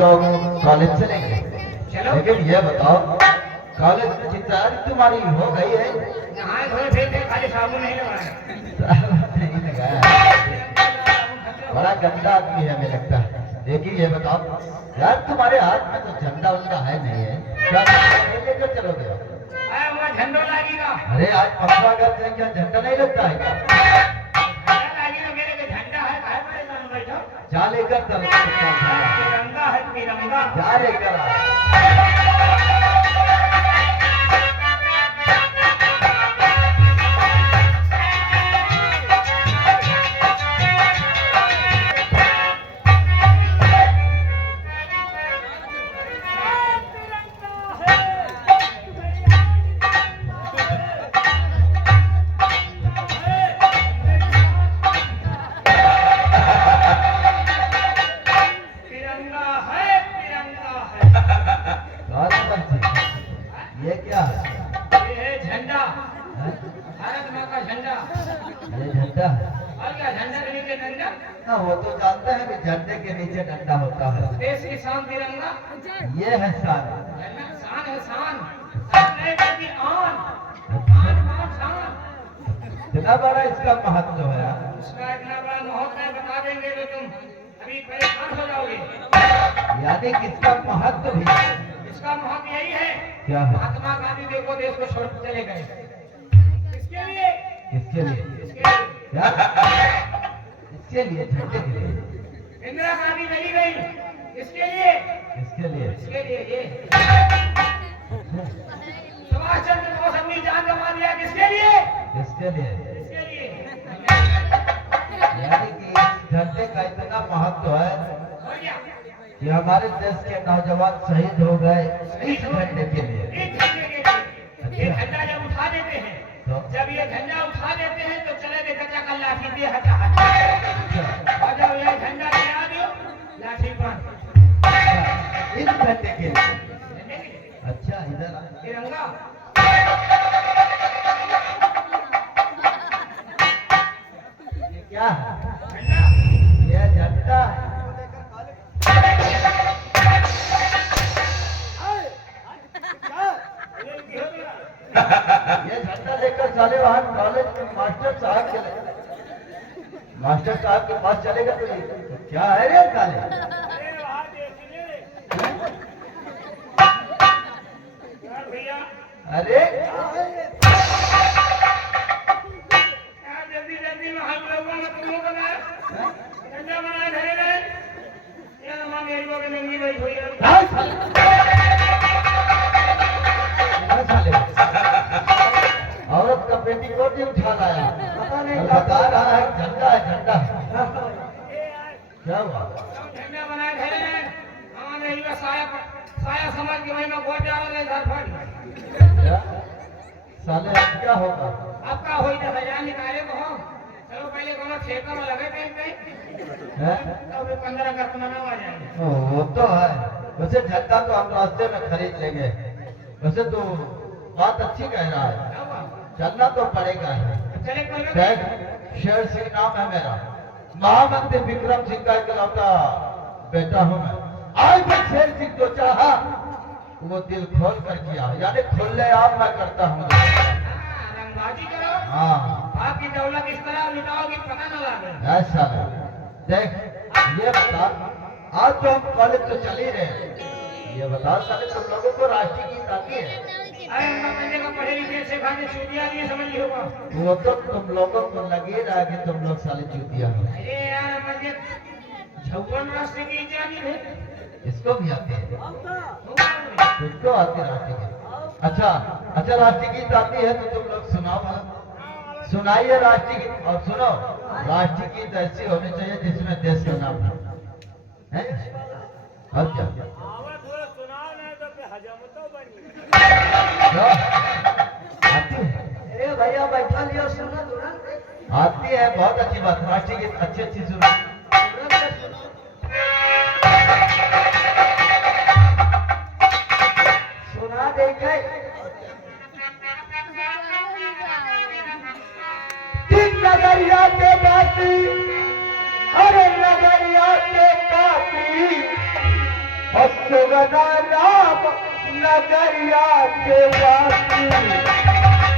लोग कॉलेज चलेंगे। चलो। लेकिन ये बताओ कॉलेज की तैयारी तुम्हारी हो गई है? नहाए धोए फिर थे, खाली साबुन नहीं लगाया। नहीं लगाया। बड़ा गंदा आदमी है हमें लगता है। देखिए ये बताओ यार तुम्हारे हाथ में तो झंडा उंडा है नहीं है, क्या तुम लेकर चलोगे? अरे वहाँ झंडो लागेगा। अरे आज पंखा करते हैं, क्या झंडा नहीं लगता है क्या? झंडा लागेगा, मेरे को झंडा है, काहे परेशान बैठो? जा लेकर चलो। तिरंगा है, तिरंगा। जा लेकर आ। तिरंगा है, तिरंगा है। ये क्या है? ये है झंडा, भारत माँ का झंडा। ये झंडा है? और क्या, झंडा के नीचे डंडा। हाँ वो तो जानते हैं कि झंडे के नीचे डंडा होता है। देश की शान तिरंगा। ये है शान। शान है, शान। शान नहीं बल्कि आन। आन बान शान। इतना बड़ा इसका महत्व है। इसका इतना बड़ा महत्व है, बता देंगे तो तुम अभी परेशान हो जाओगे। यानी कि इसका महत्व भी है। इसका महत्व यही है, क्या है? महात्मा गांधी देखो देश को छोड़ के चले गए। किसके लिए? किसके लिए? इसके लिए। क्या? इसके लिए, झंडे के लिए। इंदिरा गांधी चली गई, इसके लिए। इसके लिए। इसके लिए ये। सुभाष चंद्र बोस अपनी जान गंवा दिया, किसके लिए? इसके लिए। इसके लिए। यानी कि इस झंडे का इतना महत्व है हो गया। कि हमारे देश के नौजवान शहीद हो गए इस झंडे के लिए। इस झंडे के लिए। ये झंडा जब उठा देते हैं, जब ये झंडा उठा देते हैं तो चले गए कच्चा का लाठी दे हटा हटा। और जब ये झंडा गिरा दो, लाठी बंद। इस झंडे के लिए। झंडे के लिए। अच्छा इधर आ। तिरंगा। ये क्या है? झंडा। ये झंडा है। ये झंडा लेकर चले वहां कॉलेज के मास्टर साहब चले। मास्टर साहब के पास चलेगा तो ये क्या है रे काले? भैया अरे जल्दी जल्दी में हम लोगों ने तुम लोग बनाया, झंडा बनाया घरे गए। ये हमारे मेरी को नंगी भाई भैया। हाँ, साले। हाँ, साले। औरत का पेटीकोट ही उठा लाया। पता नहीं बता रहा है झंडा है झंडा। क्या हुआ? झंडा बनाया घरे गए। हमारे मेरी का साया साया समझ के वही में गोट डाल रहे घर फट। क्या? साले अब क्या होगा? आपका होई तो हजार निकाले को हो। चलो पहले कोनो ठेका में लगे कहीं कहीं, हैं? तो फिर 15 अगस्त मनावा जाएगा। वो तो है। वैसे झंडा तो हम रास्ते में खरीद लेंगे। वैसे तो बात अच्छी कह रहा है, क्या हुआ? चलना तो पड़ेगा। चले कोई शेर शेर सिंह नाम है मेरा। महामंत्री विक्रम सिंह का इकलौता बेटा हूँ मैं। आज तक शेर सिंह जो चाहा वो दिल खोल कर किया, यानी खुले आप मैं करता हूँ। रंगबाजी करो। हाँ आपकी दौलत इस तरह लुटाओगे पता न लगे। ऐसा है। देख ये बता, आज तो हम कॉलेज तो चल ही रहे। ये बता साले तुम लोगों को राष्ट्रीय गीत आती है? अरे उनका बंदे का पढ़े लिखे से खाने चूतिया नहीं समझ ली होगा। वो तो तुम लोगों को लगे रहा कि तुम लोग साले चूतिया हो। अरे यार मुझे झव्वन राष्ट्रीय गीत जानी है। इसको भी आते हैं? तुमको आते राष्ट्रीय गीत? अच्छा अच्छा, राष्ट्रीय गीत आती है तो तुम लोग सुनाओ ना। सुनाइए राष्ट्रीय गीत। और सुनो, राष्ट्रीय गीत ऐसी होनी चाहिए जिसमें देश का नाम हो। है? और क्या? क्या? आती है? अरे भैया बैठा लियो सुनो तुरंत। आती है, बहुत अच्छी बात। राष्ट्रीय गीत अच्छी अच्छी सुनो। सुना देखे। नगरिया के बाती, अरे नगरिया के बाती, और सुगना राम नगरिया के वासी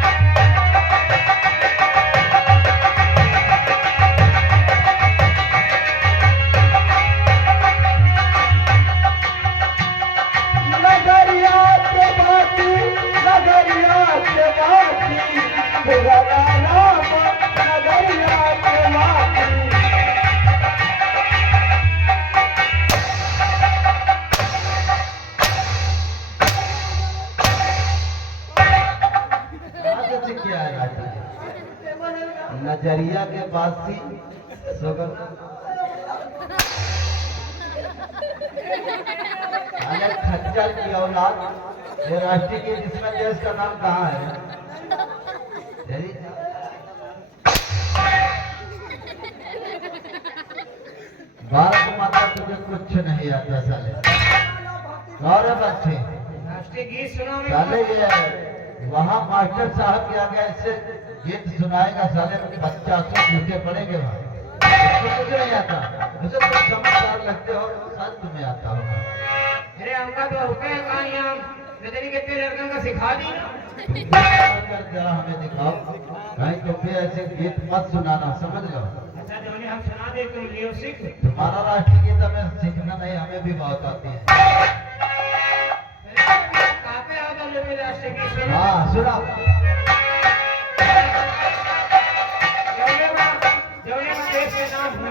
नगरिया के वासी नगरिया के वासी सुगना राम नगरिया के वासी क्या है नजरिया के बासी अलग खच्चर की औलाद ये राष्ट्रीय गीत इसमें देश का नाम कहाँ है भारत माता तुझे कुछ नहीं आता साले गौरव अच्छे राष्ट्रीय गीत सुनाओ साले ये वहाँ मास्टर साहब के आगे ऐसे गीत सुनाएगा साले बच्चा से झूठे पड़ेंगे वहाँ कुछ नहीं आता मुझे तुम समझदार लगते हो शायद तुम्हें आता होगा अरे हमका तो रुपए कहानियां नजरी के तेरे लड़कन का सिखा दी ना जरा हमें दिखाओ कहीं तुम भी ऐसे गीत मत सुनाना समझ लो अच्छा जोनी हम सुना दे तुम लियो सीख तुम्हारा राष्ट्रीय गीत हमें सीखना नहीं हमें भी बहुत आती है काफी आदम लोग राष्ट्रीय गीत सुना हाँ सुना जोने में देश के नाम भूल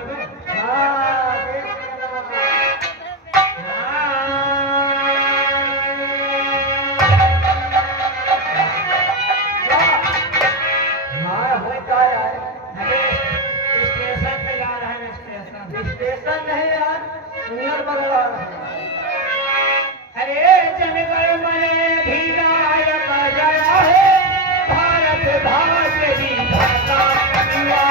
हाँ देश का नाम हाँ होता है स्टेशन पे जा रहा है स्टेशन नहीं यार नियर बगल आ रहा है अरे जन गण मन विधायक जया है भारत भाग्य विधाता दिया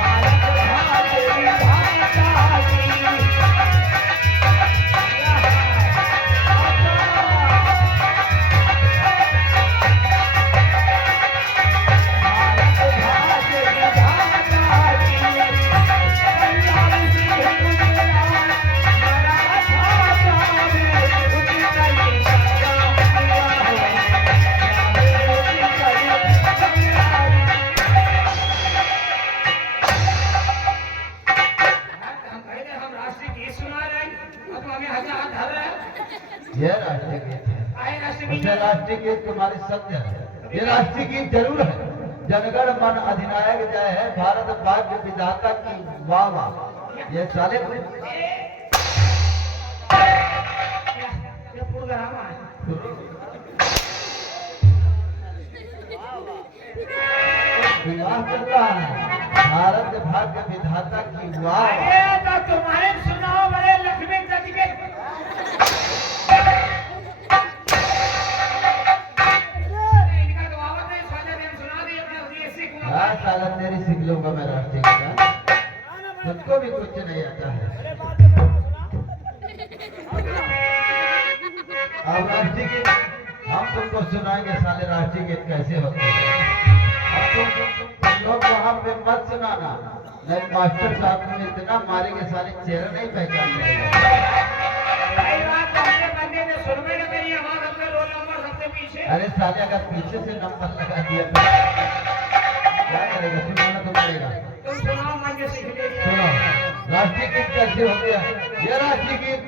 भारत भाग्य विधाता की ये राष्ट्रीय गीत है उसे राष्ट्रीय गीत तुम्हारी सत्य है ये राष्ट्रीय गीत जरूर है जनगण मन अधिनायक जय है भारत भाग्य विधाता की वाह वाह ये साले विवाह चलता है भारत भाग्य विधाता की वाह वाह तो तुम्हारे सुनाओ बड़े लक्ष्मी दत्त के हाँ साला तेरी सीख लूंगा मैं राष्ट्रीय गीत तुमको भी कुछ नहीं आता है अब राष्ट्रीय गीत हम तुमको सुनाएंगे साले राष्ट्रीय गीत कैसे होते हैं अब तुम लोग वहाँ पे मत सुनाना नहीं मास्टर साहब में इतना मारेंगे साले चेहरा नहीं पहचान अरे साले अगर पीछे से नंबर लगा दिया तो क्या करेगा सुनाना तो पड़ेगा सुनो राष्ट्रीय गीत कैसे होते हैं ये राष्ट्रीय गीत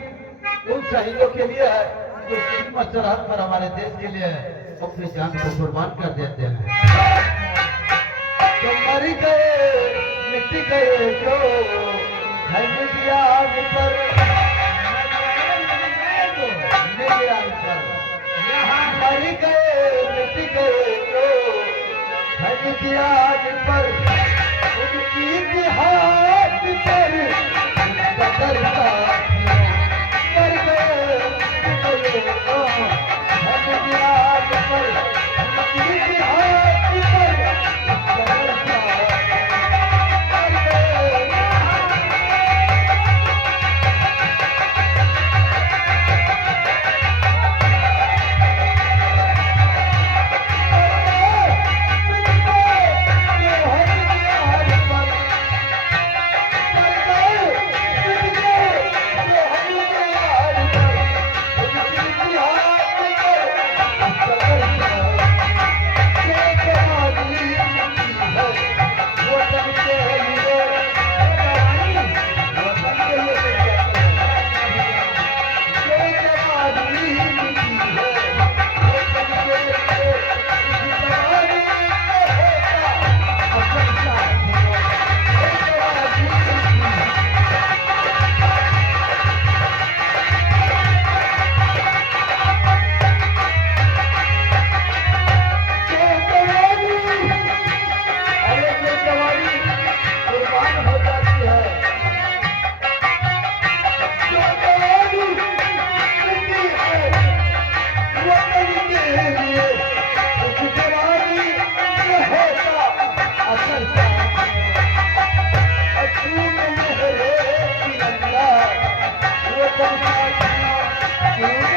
उन शहीदों के लिए है जो सीमा सरहद पर हमारे देश के लिए अपनी जान को कुर्बान कर देते हैं तो मर गए मिट गए जो है मिडियान पर मर गए मिट गए जो है मिडियान पर उनकी जिहाद पर कदर का मर गए मिट गए जो है मिडियान पर उनकी जिहाद पर कदर का मर गए जी